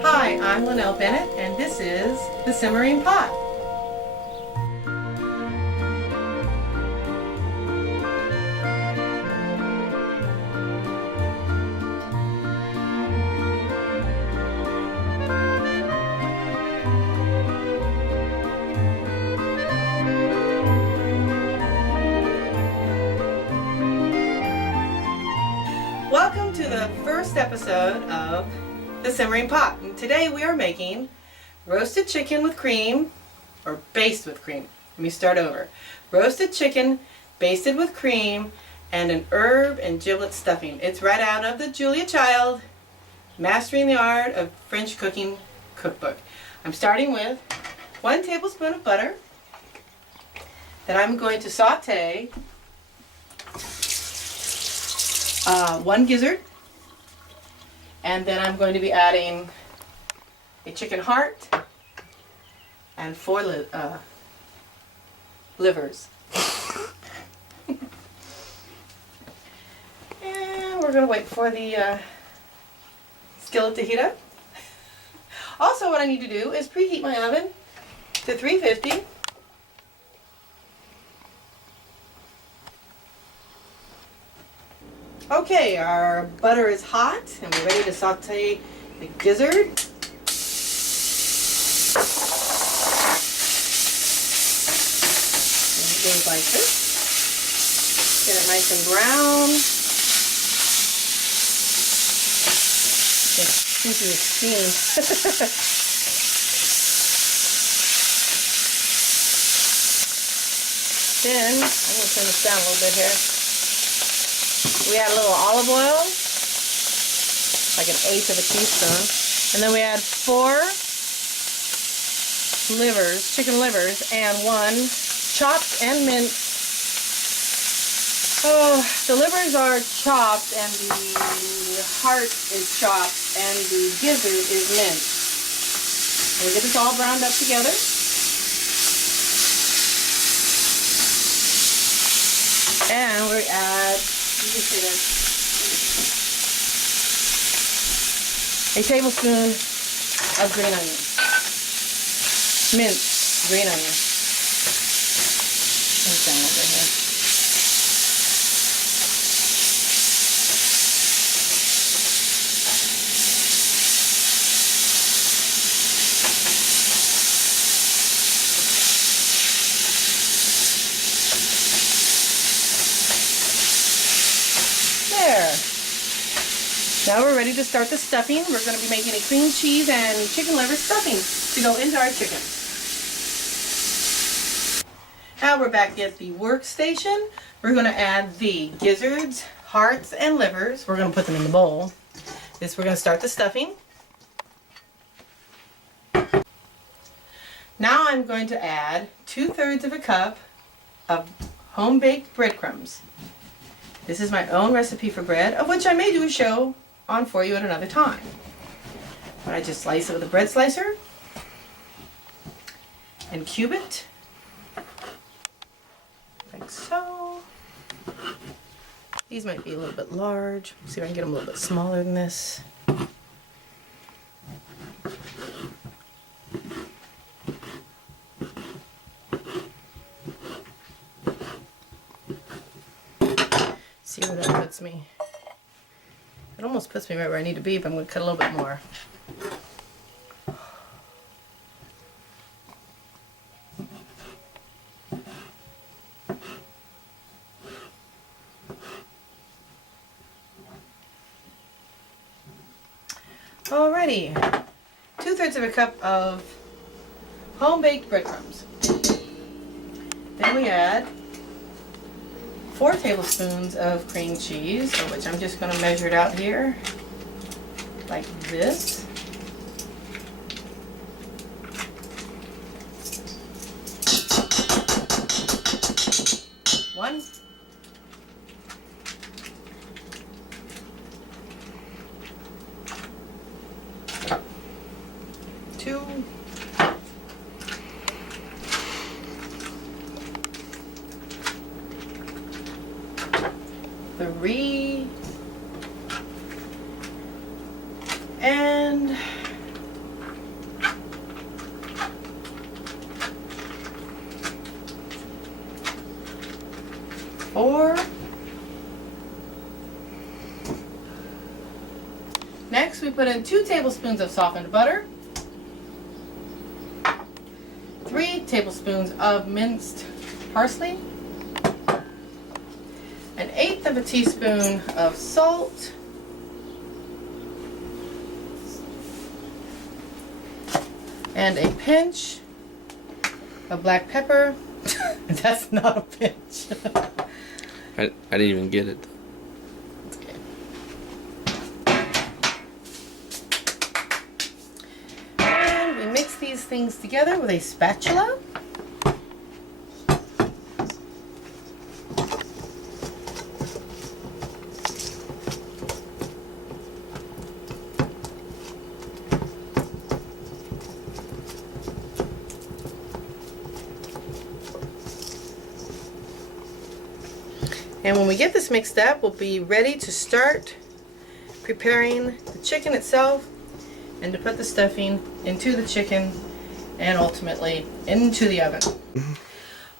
Hi, I'm Lynelle Bennett, and this is the Simmering Pot. Welcome to the first episode of the Simmering Pot. And today we are making roasted chicken with cream, or basted with cream. Let me start over. Roasted chicken basted with cream and an herb and giblet stuffing. It's right out of the Julia Child Mastering the Art of French Cooking cookbook. I'm starting with 1 tablespoon of butter. Then I'm going to saute 1 gizzard, and then I'm going to be adding a chicken heart and 4 livers. And we're going to wait for the skillet to heat up. Also, what I need to do is preheat my oven to 350. Okay, our butter is hot and we're ready to saute the gizzard. And things like this. Get it nice and brown. See through the steam. Then, I'm going to turn this down a little bit here. We add a little olive oil, like 1/8 of a teaspoon, and then we add 4 livers, chicken livers, and 1 chopped and minced. Oh, the livers are chopped, and the heart is chopped, and the gizzard is minced. We'll get this all browned up together. And we add, you can see this, a tablespoon of green onion, minced green onion. Turn it down over here. Now we're ready to start the stuffing. We're going to be making a cream cheese and chicken liver stuffing to go into our chicken. Now we're back at the workstation. We're going to add the gizzards, hearts, and livers. We're going to put them in the bowl. We're going to start the stuffing. Now I'm going to add 2/3 of a cup of home-baked breadcrumbs. This is my own recipe for bread, of which I may do a show on for you at another time. But I just slice it with a bread slicer and cube it like so. These might be a little bit large. See if I can get them a little bit smaller than this. See where that puts me. It almost puts me right where I need to be, but I'm going to cut a little bit more. Alrighty, 2/3 of a cup of home-baked breadcrumbs. Then we add 4 tablespoons of cream cheese, of which I'm just going to measure it out here, like this. One. 2. 3, and Next, we put in 2 tablespoons of softened butter, 3 tablespoons of minced parsley, 1/8 of a teaspoon of salt, and a pinch of black pepper. That's not a pinch. I didn't even get it. It's okay. And we mix these things together with a spatula. And when we get this mixed up, we'll be ready to start preparing the chicken itself and to put the stuffing into the chicken and ultimately into the oven.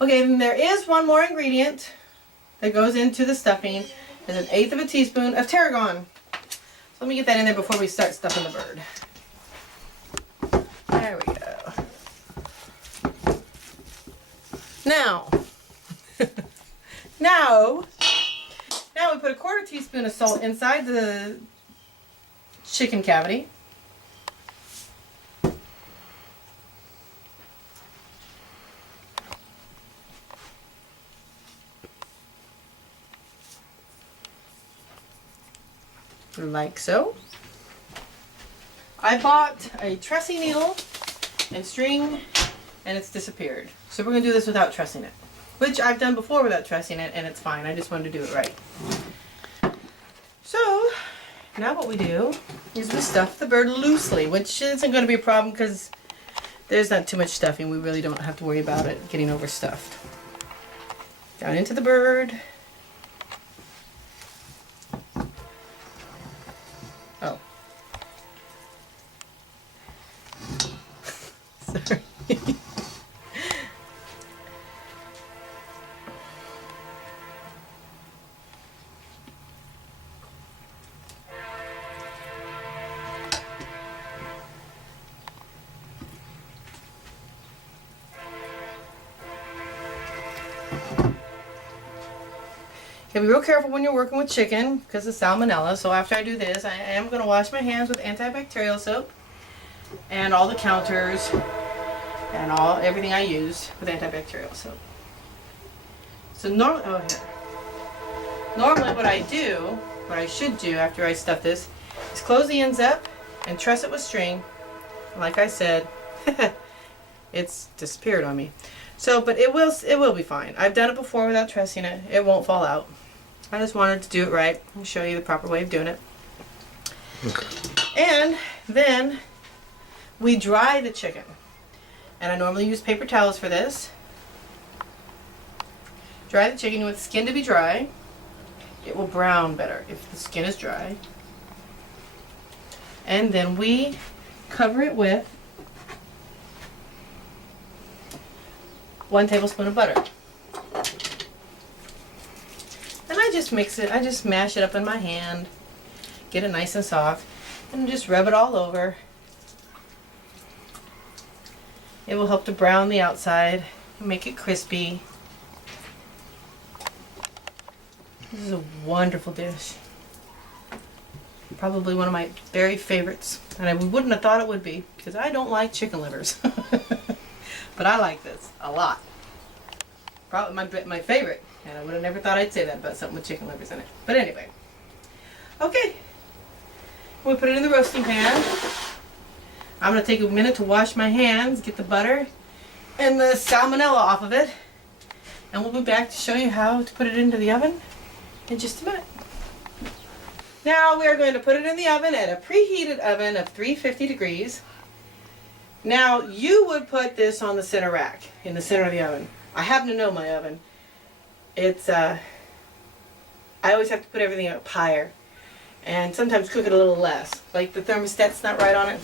Okay, then there is one more ingredient that goes into the stuffing. It's 1/8 of a teaspoon of tarragon. So let me get that in there before we start stuffing the bird. There we go. Now, now we put a 1/4 teaspoon of salt inside the chicken cavity. Like so. I bought a trussing needle and string and it's disappeared. So we're going to do this without trussing it. Which I've done before without trussing it and it's fine. I just wanted to do it right. So now what we do is we stuff the bird loosely, which isn't going to be a problem because there's not too much stuffing. We really don't have to worry about it getting overstuffed. Down into the bird. Oh. Sorry. Be real careful when you're working with chicken because of salmonella. So after I do this, I am going to wash my hands with antibacterial soap and all the counters and everything I use with antibacterial soap. So normally what I should do after I stuff this is close the ends up and truss it with string. Like I said, it's disappeared on me. So, but it will be fine. I've done it before without trussing it. It won't fall out. I just wanted to do it right and show you the proper way of doing it. Okay. And then we dry the chicken. And I normally use paper towels for this. Dry the chicken. You want the skin to be dry. It will brown better if the skin is dry. And then we cover it with 1 tablespoon of butter. And I just mix it, I just mash it up in my hand, get it nice and soft, and just rub it all over. It will help to brown the outside, make it crispy. This is a wonderful dish. Probably one of my very favorites. And I wouldn't have thought it would be, because I don't like chicken livers. But I like this a lot. Probably my favorite. And I would have never thought I'd say that about something with chicken livers in it. But anyway. Okay. We put it in the roasting pan. I'm going to take a minute to wash my hands, get the butter and the salmonella off of it. And we'll be back to show you how to put it into the oven in just a minute. Now we are going to put it in the oven at a preheated oven of 350 degrees. Now you would put this on the center rack, in the center of the oven. I happen to know my oven. It's, I always have to put everything up higher and sometimes cook it a little less. Like the thermostat's not right on it.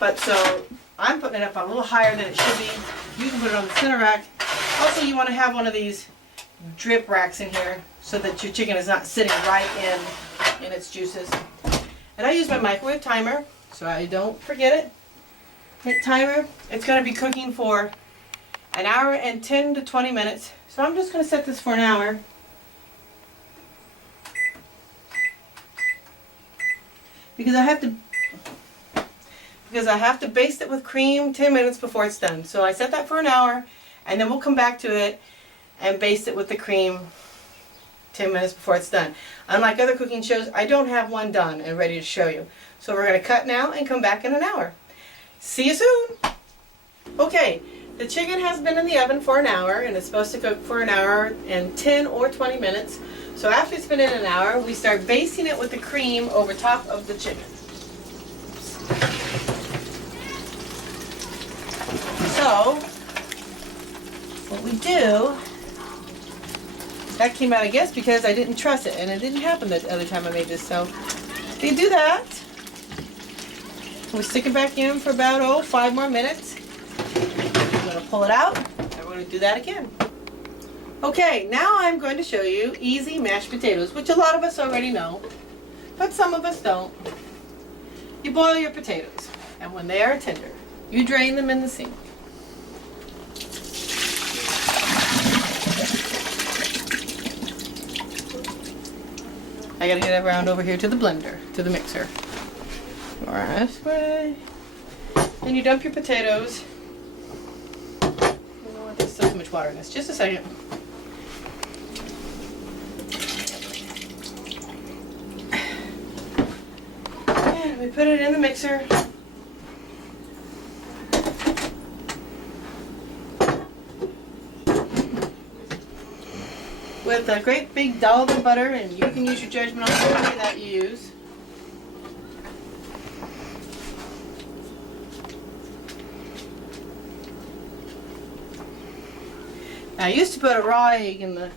But so I'm putting it up a little higher than it should be. You can put it on the center rack. Also you want to have one of these drip racks in here so that your chicken is not sitting right in its juices. And I use my microwave timer so I don't forget it. Hit timer. It's going to be cooking for an hour and 10 to 20 minutes. So I'm just going to set this for an hour. Because I have to baste it with cream 10 minutes before it's done. So I set that for an hour, and then we'll come back to it and baste it with the cream 10 minutes before it's done. Unlike other cooking shows, I don't have one done and ready to show you. So we're going to cut now and come back in an hour. See you soon! Okay, the chicken has been in the oven for an hour, and it's supposed to cook for an hour and 10 or 20 minutes. So after it's been in an hour, we start basting it with the cream over top of the chicken. So, what we do, that came out, I guess, because I didn't truss it, and it didn't happen the other time I made this. So, you do that. We stick it back in for about, 5 more minutes. I'm going to pull it out, and we're going to do that again. Okay, now I'm going to show you easy mashed potatoes, which a lot of us already know, but some of us don't. You boil your potatoes, and when they are tender, you drain them in the sink. I gotta get around over here to the blender, to the mixer. All right, this way. And you dump your potatoes. You know what, there's so much water in this. Just a second. And we put it in the mixer. With a great big dollop of butter, and you can use your judgment on how many that you use. I used to put a raw egg in the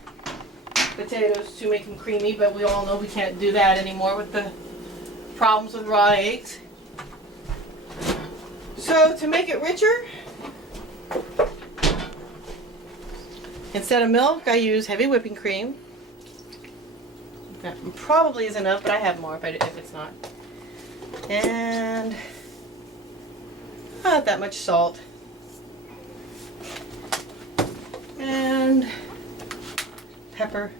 potatoes to make them creamy, but we all know we can't do that anymore with the problems with raw eggs. So to make it richer, instead of milk, I use heavy whipping cream. That probably is enough, but I have more if it's not. And not that much salt. And pepper.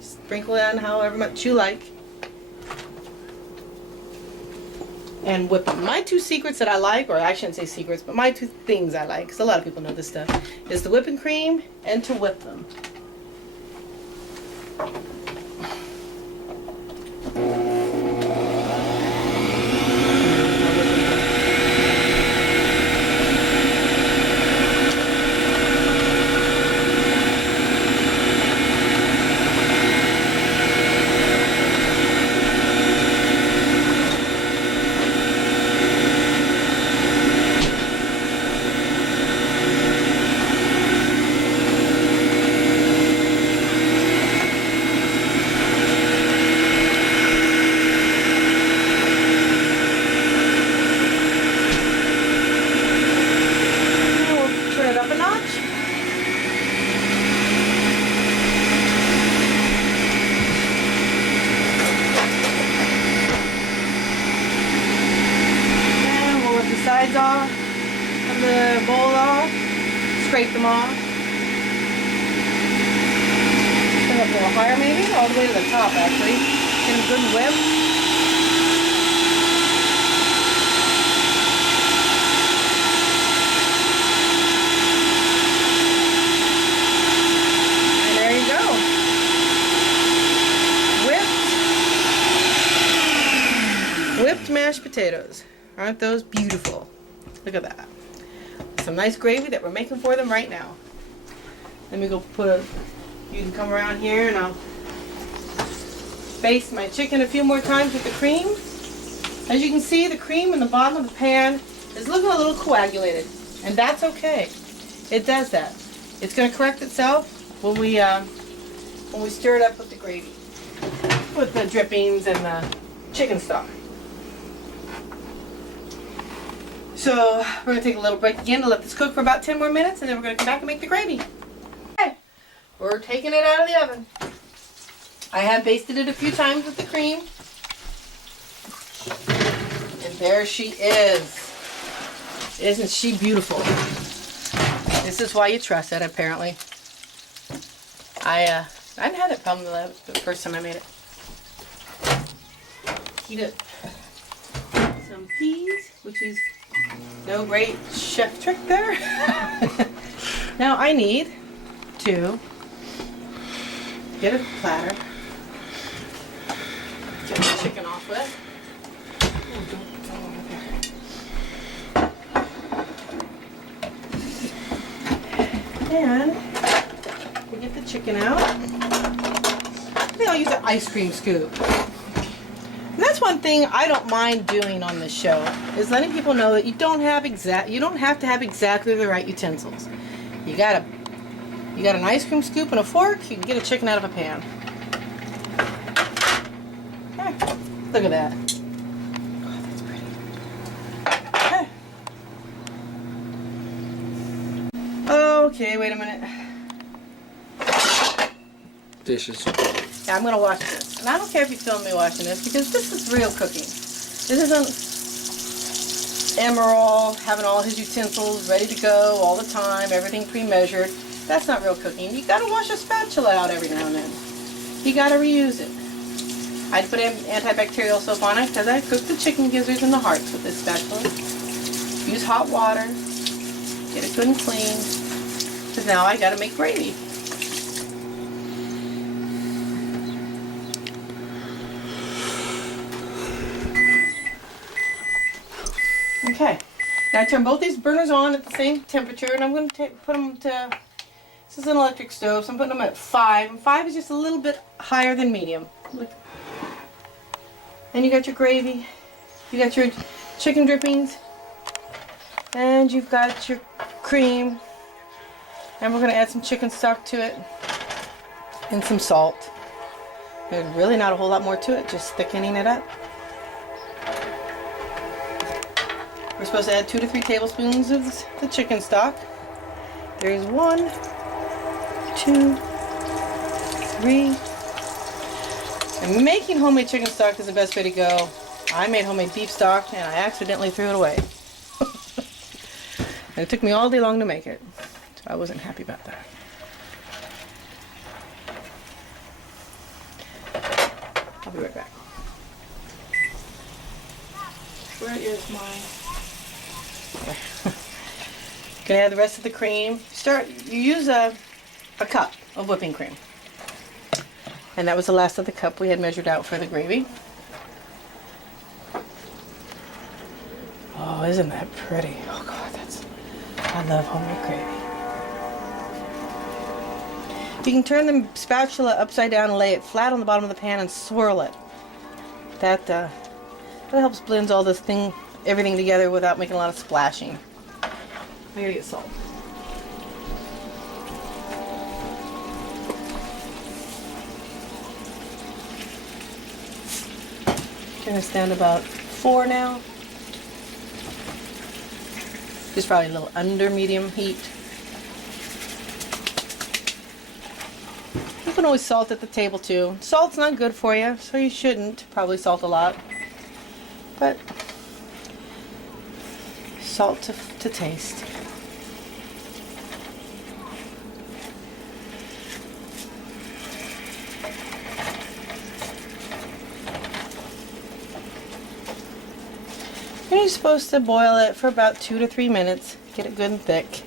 Sprinkle in however much you like. And whip them. My 2 secrets that I like, or I shouldn't say secrets, but my 2 things I like, because a lot of people know this stuff, is the whipping cream and to whip them. Sides off of the bowl off, scrape them off. Turn up a little higher maybe, all the way to the top actually. Get a good whip. And there you go. Whipped mashed potatoes. Aren't those beautiful? Look at that. Some nice gravy that we're making for them right now. Let me go you can come around here and I'll baste my chicken a few more times with the cream. As you can see, the cream in the bottom of the pan is looking a little coagulated, and that's okay. It does that. It's going to correct itself when we stir it up with the gravy, with the drippings and the chicken stock. So we're going to take a little break again to let this cook for about 10 more minutes, and then we're going to come back and make the gravy. Okay, we're taking it out of the oven. I have basted it a few times with the cream. There she is. Isn't she beautiful? This is why you trust it, apparently. I didn't have that problem the first time I made it. Heat up some peas, which is no great chef trick there. Now I need to get a platter. Get the chicken off with. Oh, don't over there. And we get the chicken out. I think I'll use an ice cream scoop. And that's one thing I don't mind doing on this show, is letting people know that you don't have to have exactly the right utensils. You got an ice cream scoop and a fork, you can get a chicken out of a pan. Okay, look at that. Oh, that's pretty. Okay, wait a minute. Dishes. Yeah, I'm going to wash this. And I don't care if you film me washing this, because this is real cooking. This isn't Emerald having all his utensils ready to go all the time, everything pre-measured. That's not real cooking. You got to wash a spatula out every now and then. You got to reuse it. I'd put antibacterial soap on it because I cook the chicken gizzards and the hearts with this spatula. Use hot water. Get it good and clean. Because now I got to make gravy. Okay, now I turn both these burners on at the same temperature, and I'm going to put them to, this is an electric stove, so I'm putting them at 5, and 5 is just a little bit higher than medium. Look. And you got your gravy, you got your chicken drippings, and you've got your cream, and we're going to add some chicken stock to it, and some salt. There's really not a whole lot more to it, just thickening it up. We're supposed to add 2 to 3 tablespoons of the chicken stock. There's 1, 2, 3. And making homemade chicken stock is the best way to go. I made homemade beef stock and I accidentally threw it away. And it took me all day long to make it. So I wasn't happy about that. I'll be right back. Where is my... Gonna add the rest of the cream. You use a cup of whipping cream. And that was the last of the cup we had measured out for the gravy. Oh, isn't that pretty? Oh God, I love homemade gravy. You can turn the spatula upside down and lay it flat on the bottom of the pan and swirl it. That helps blend all this everything together without making a lot of splashing. I gotta get salt. Turn this down to about 4 now. Just probably a little under medium heat. You can always salt at the table too. Salt's not good for you, so you shouldn't probably salt a lot. But salt to taste. And you're supposed to boil it for about 2 to 3 minutes. Get it good and thick.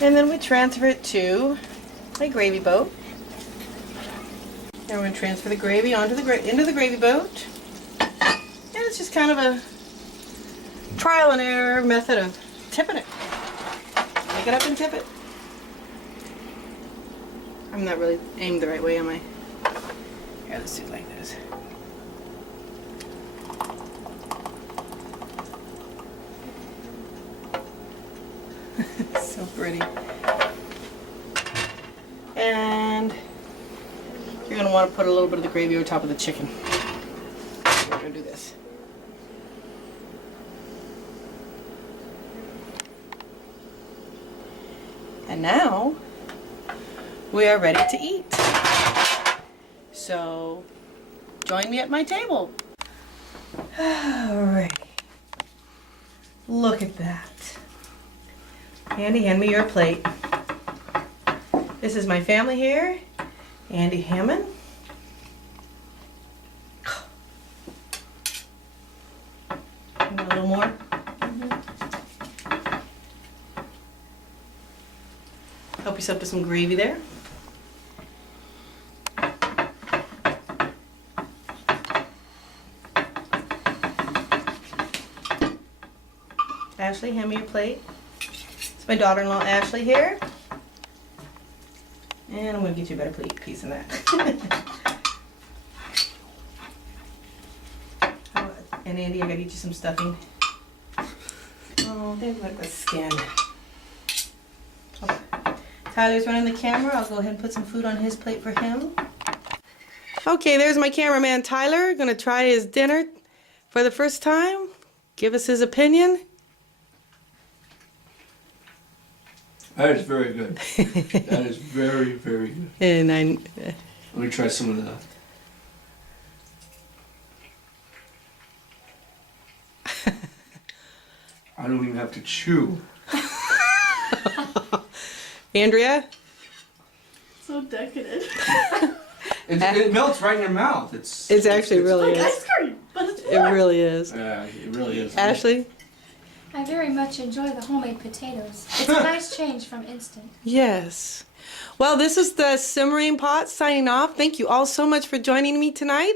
And then we transfer it to a gravy boat. And we're going to transfer the gravy into the gravy boat. And it's just kind of a trial and error method of tipping it. Pick it up and tip it. I'm not really aimed the right way, am I? Yeah, let's do it like this. So pretty. And you're going to want to put a little bit of the gravy over top of the chicken. We're gonna do this. And now we are ready to eat. So join me at my table. Alright. Look at that. Andy, hand me your plate. This is my family here. Andy Hammond. A little more. Help yourself to some gravy there. Ashley, hand me your plate. It's my daughter-in-law Ashley here. And I'm going to get you a better piece than that. And Andy, I got to eat you some stuffing. Oh, they like the skin. Okay. Tyler's running the camera. I'll go ahead and put some food on his plate for him. Okay, there's my cameraman Tyler. Going to try his dinner for the first time. Give us his opinion. That is very good. That is very, very good. And Let me try some of that. I don't even have to chew. Andrea? So decadent. It melts right in your mouth. It's actually really Like is. ice cream, but it's It really is. Yeah, it really is. Ashley? I very much enjoy the homemade potatoes. It's a nice change from instant. Yes. Well, this is the Simmering Pot signing off. Thank you all so much for joining me tonight.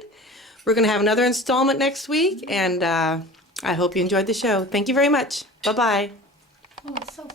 We're going to have another installment next week, and I hope you enjoyed the show. Thank you very much. Bye-bye. Oh, it's so